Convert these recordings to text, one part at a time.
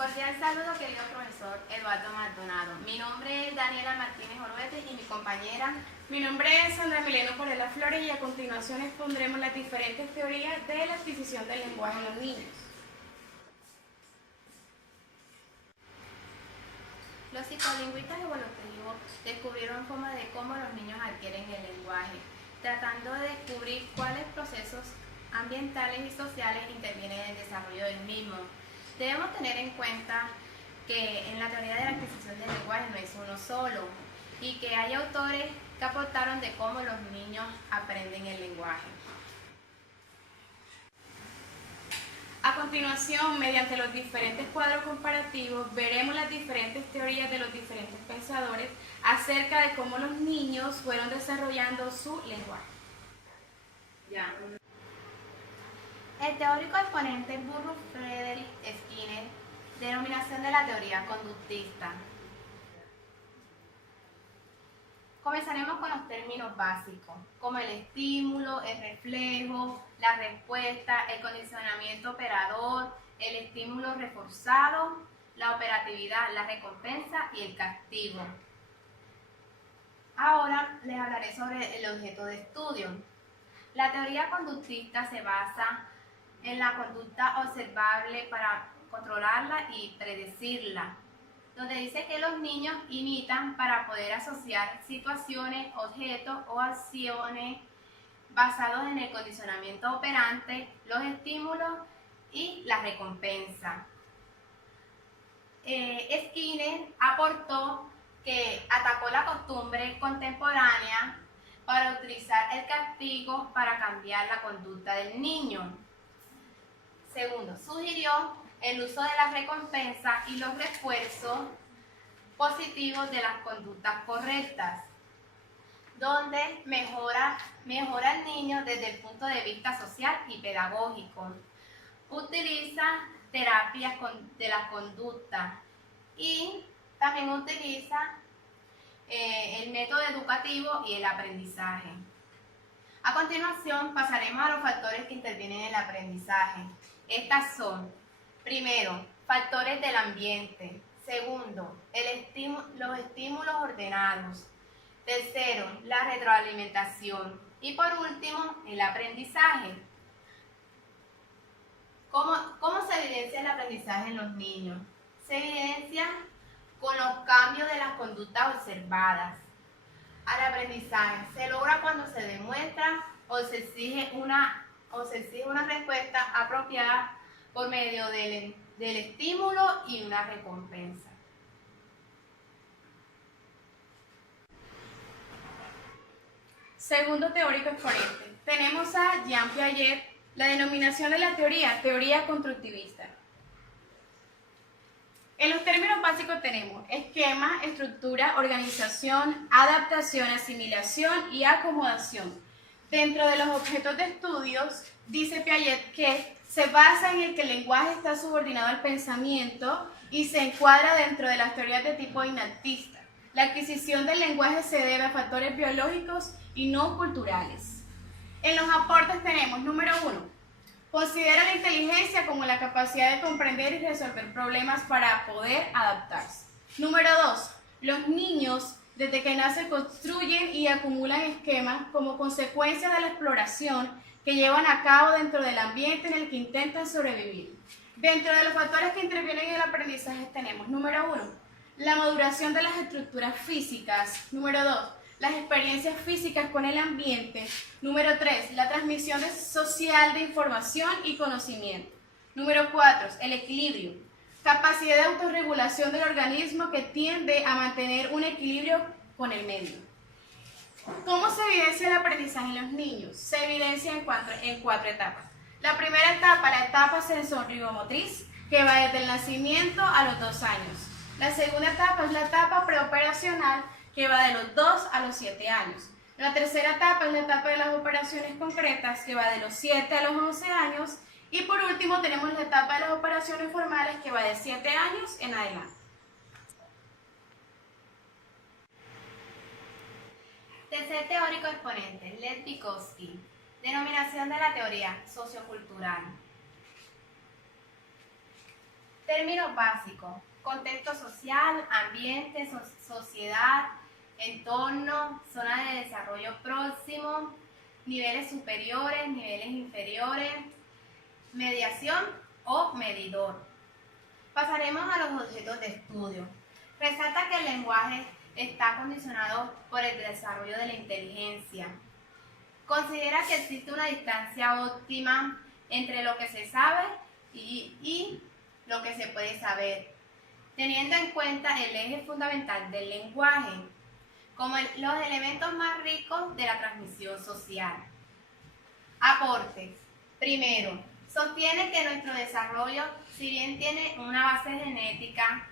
Cordial saludo, querido profesor Eduardo Maldonado. Mi nombre es Daniela Martínez Oruete y mi compañera. Mi nombre es Sandra Mileno Porela Flores y a continuación expondremos las diferentes teorías de la adquisición del lenguaje en los niños. Los psicolingüistas evolutivos descubrieron formas de cómo los niños adquieren el lenguaje, tratando de descubrir cuáles procesos ambientales y sociales intervienen en el desarrollo del mismo. Debemos tener en cuenta que en la teoría de la adquisición del lenguaje no es uno solo y que hay autores que aportaron de cómo los niños aprenden el lenguaje. A continuación, mediante los diferentes cuadros comparativos, veremos las diferentes teorías de los diferentes pensadores acerca de cómo los niños fueron desarrollando su lenguaje. El teórico exponente Burrus Frederick Skinner, denominación de la teoría conductista. Comenzaremos con los términos básicos, como el estímulo, el reflejo, la respuesta, el condicionamiento operador, el estímulo reforzado, la operatividad, la recompensa y el castigo. Ahora les hablaré sobre el objeto de estudio. La teoría conductista se basa en la conducta observable para controlarla y predecirla, donde dice que los niños imitan para poder asociar situaciones, objetos o acciones basados en el condicionamiento operante, los estímulos y la recompensa. Skinner aportó que atacó la costumbre contemporánea para utilizar el castigo para cambiar la conducta del niño. Segundo, sugirió el uso de la recompensa y los refuerzos positivos de las conductas correctas, donde mejora el niño desde el punto de vista social y pedagógico. Utiliza terapias de la conducta y también utiliza el método educativo y el aprendizaje. A continuación pasaremos a los factores que intervienen en el aprendizaje. Estas son, primero, factores del ambiente. Segundo, los estímulos ordenados. Tercero, la retroalimentación. Y por último, el aprendizaje. ¿Cómo se evidencia el aprendizaje en los niños? Se evidencia con los cambios de las conductas observadas. Al aprendizaje se logra cuando se demuestra o se exige una respuesta apropiada por medio del estímulo y una recompensa. Segundo teórico exponente, tenemos a Jean Piaget, la denominación de la teoría constructivista. En los términos básicos tenemos esquema, estructura, organización, adaptación, asimilación y acomodación. Dentro de los objetos de estudios, dice Piaget que se basa en el que el lenguaje está subordinado al pensamiento y se encuadra dentro de las teorías de tipo innatista. La adquisición del lenguaje se debe a factores biológicos y no culturales. En los aportes tenemos, número 1, considera la inteligencia como la capacidad de comprender y resolver problemas para poder adaptarse. Número 2, los niños desde que nacen construyen y acumulan esquemas como consecuencia de la exploración que llevan a cabo dentro del ambiente en el que intentan sobrevivir. Dentro de los factores que intervienen en el aprendizaje tenemos, número 1, la maduración de las estructuras físicas. Número 2, las experiencias físicas con el ambiente. Número 3, la transmisión social de información y conocimiento. Número 4, el equilibrio. Capacidad de autorregulación del organismo que tiende a mantener un equilibrio con el medio. ¿Cómo se evidencia el aprendizaje en los niños? Se evidencia en cuatro etapas. La primera etapa, la etapa sensoriomotriz, que va desde el nacimiento a los 2 años. La segunda etapa es la etapa preoperacional, que va de los 2 a los 7 años. La tercera etapa es la etapa de las operaciones concretas, que va de los 7 a los 11 años. Y por último tenemos la etapa de las operaciones formales, que va de 7 años en adelante. Tercer teórico exponente, Lev Vygotsky, denominación de la teoría sociocultural. Términos básicos: contexto social, ambiente, sociedad, entorno, zona de desarrollo próximo, niveles superiores, niveles inferiores, mediación o medidor. Pasaremos a los objetos de estudio. Resalta que el lenguaje está condicionado por el desarrollo de la inteligencia. Considera que existe una distancia óptima entre lo que se sabe y lo que se puede saber, teniendo en cuenta el eje fundamental del lenguaje como los elementos más ricos de la transmisión social. Aportes. Primero, sostiene que nuestro desarrollo, si bien tiene una base genética,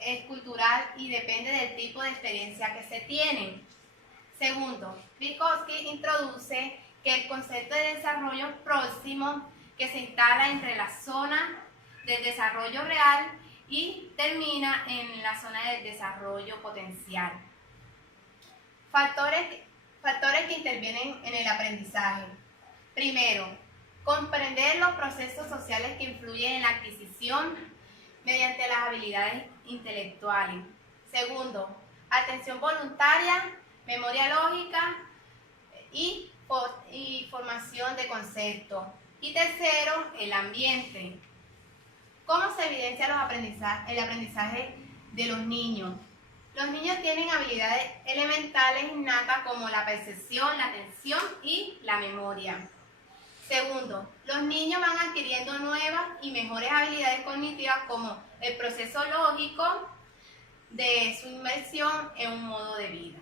es cultural y depende del tipo de experiencia que se tiene. Segundo, Vygotsky introduce que el concepto de desarrollo próximo que se instala entre la zona del desarrollo real y termina en la zona del desarrollo potencial. Factores que intervienen en el aprendizaje. Primero, comprender los procesos sociales que influyen en la adquisición mediante las habilidades intelectuales. Segundo, atención voluntaria, memoria lógica y formación de conceptos. Y tercero, el ambiente. ¿Cómo se evidencia el aprendizaje de los niños? Los niños tienen habilidades elementales innatas como la percepción, la atención y la memoria. Segundo, los niños van adquiriendo nuevas y mejores habilidades cognitivas como el proceso lógico de su inmersión en un modo de vida.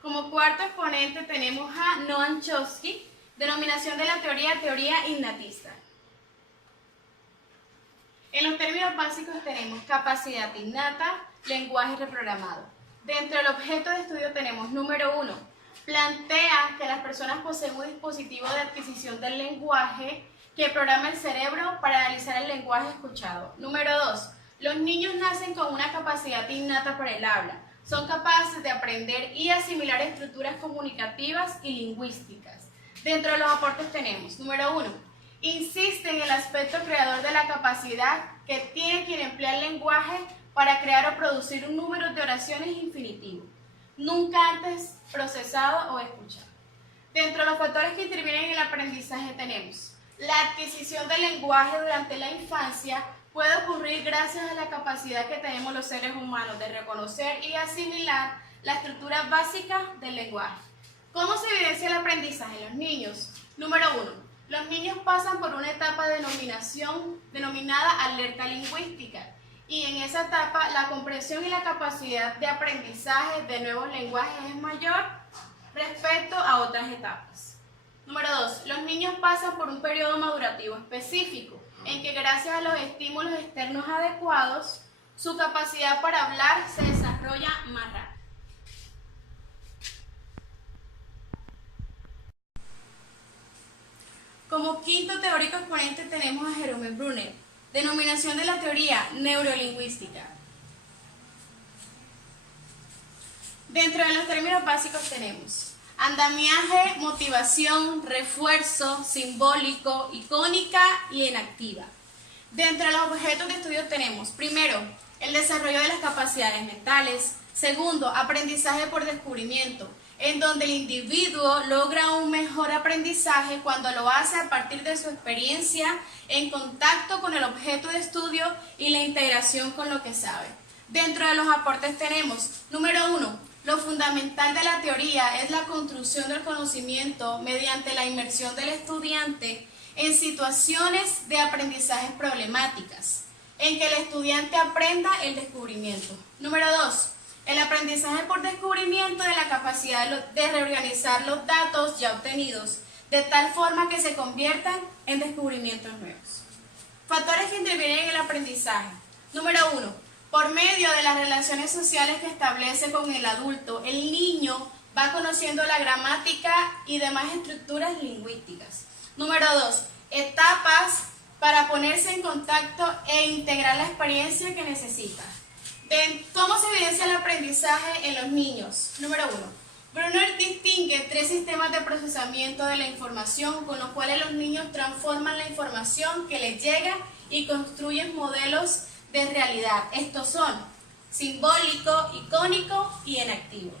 Como cuarto exponente tenemos a Noam Chomsky, denominación de la teoría innatista. En los términos básicos tenemos capacidad innata, lenguaje reprogramado. Dentro del objeto de estudio tenemos número 1, plantea que las personas poseen un dispositivo de adquisición del lenguaje que programa el cerebro para analizar el lenguaje escuchado. Número 2, los niños nacen con una capacidad innata para el habla. Son capaces de aprender y asimilar estructuras comunicativas y lingüísticas. Dentro de los aportes tenemos, número 1, insiste en el aspecto creador de la capacidad que tiene quien emplea el lenguaje para crear o producir un número de oraciones infinitivo, nunca antes procesado o escuchado. Dentro de los factores que intervienen en el aprendizaje tenemos, la adquisición del lenguaje durante la infancia puede ocurrir gracias a la capacidad que tenemos los seres humanos de reconocer y asimilar la estructura básica del lenguaje. ¿Cómo se evidencia el aprendizaje en los niños? Número 1. Los niños pasan por una etapa de denominada alerta lingüística y en esa etapa la comprensión y la capacidad de aprendizaje de nuevos lenguajes es mayor respecto a otras etapas. Número 2. Los niños pasan por un periodo madurativo específico en que gracias a los estímulos externos adecuados, su capacidad para hablar se desarrolla más rápido. Como quinto teórico exponente tenemos a Jerome Bruner, denominación de la teoría neurolingüística. Dentro de los términos básicos tenemos andamiaje, motivación, refuerzo, simbólico, icónica y enactiva. Dentro de los objetos de estudio tenemos, primero, el desarrollo de las capacidades mentales. Segundo, aprendizaje por descubrimiento, en donde el individuo logra un mejor aprendizaje cuando lo hace a partir de su experiencia en contacto con el objeto de estudio y la integración con lo que sabe. Dentro de los aportes tenemos, número 1, lo fundamental de la teoría es la construcción del conocimiento mediante la inmersión del estudiante en situaciones de aprendizaje problemáticas, en que el estudiante aprenda el descubrimiento. Número 2, el aprendizaje por descubrimiento de la capacidad de reorganizar los datos ya obtenidos, de tal forma que se conviertan en descubrimientos nuevos. Factores que intervienen en el aprendizaje. Número 1, por medio de las relaciones sociales que establece con el adulto, el niño va conociendo la gramática y demás estructuras lingüísticas. Número 2, etapas para ponerse en contacto e integrar la experiencia que necesita. ¿Cómo se evidencia el aprendizaje en los niños? Número 1, Brunner distingue 3 sistemas de procesamiento de la información con los cuales los niños transforman la información que les llega y construyen modelos de realidad. Estos son simbólico, icónico y enactivo.